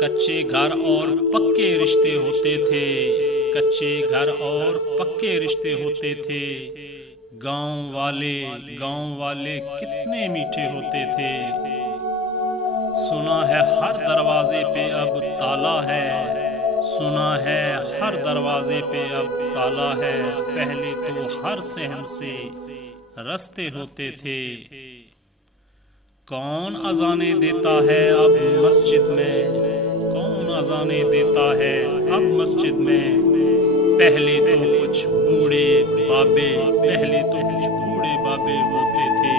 कच्चे घर और पक्के रिश्ते होते थे, कच्चे घर और पक्के रिश्ते होते थे। गांव वाले कितने मीठे होते थे। सुना है हर दरवाजे पे अब ताला है, सुना है हर दरवाजे पे अब ताला है। पहले तो हर सहन से रास्ते होते थे। कौन अजाने देता है अब मस्जिद में, कौन अजाने देता है अब मस्जिद में। पहले तो कुछ बूढ़े बाबे, पहले तो कुछ बूढ़े बाबे होते थे।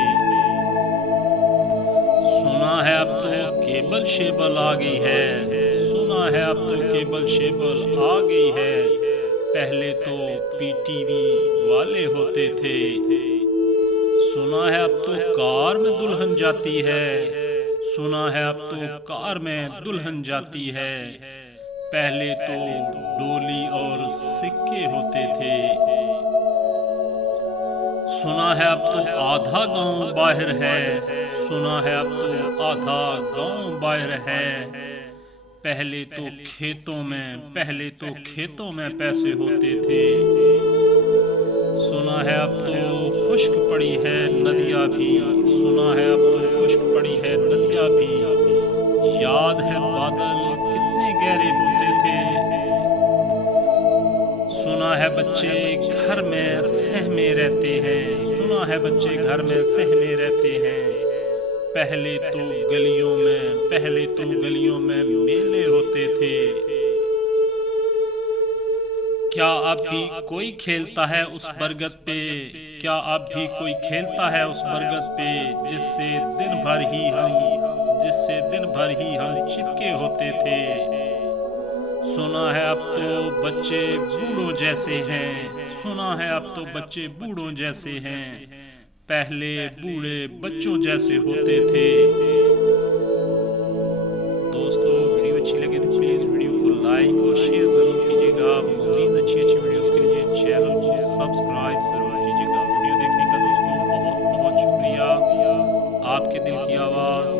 सुना है अब तो केबल शेबल आ गई है, सुना है अब तो केबल शेबल आ गई है। पहले तो पीटीवी वाले होते थे। सुना है अब तो कार में दुल्हन जाती है, सुना है अब तो कार में दुल्हन जाती है। पहले तो डोली और सिक्के होते थे। सुना है अब तो आधा गांव बाहर है, सुना है अब तो आधा गांव बाहर है। पहले तो खेतों में पैसे होते थे। सुना है अब तो खुश्क पड़ी है नदियाँ भी, सुना है अब तो खुश्क पड़ी है नदियाँ भी। याद है बादल कितने गहरे होते थे। सुना है बच्चे घर में सहमे रहते हैं, सुना है बच्चे घर में सहमे रहते हैं। पहले तो गलियों में मेले होते थे। क्या अब भी कोई खेलता है उस बरगद पे, क्या अब भी कोई खेलता है उस बरगद पे, जिससे दिन भर ही हम चिपके होते थे। सुना है अब तो बच्चे बूढ़ों जैसे हैं, सुना है अब तो बच्चे बूढ़ों जैसे हैं। पहले बूढ़े बच्चों जैसे होते थे। दोस्तों वीडियो अच्छी लगे तो प्लीज़ वीडियो को लाइक और शेयर ज़रूर कीजिएगा। मज़ीद अच्छी वीडियोस के लिए चैनल को सब्सक्राइब ज़रूर कीजिएगा। वीडियो देखने का दोस्तों बहुत बहुत शुक्रिया। आपके दिल की आवाज़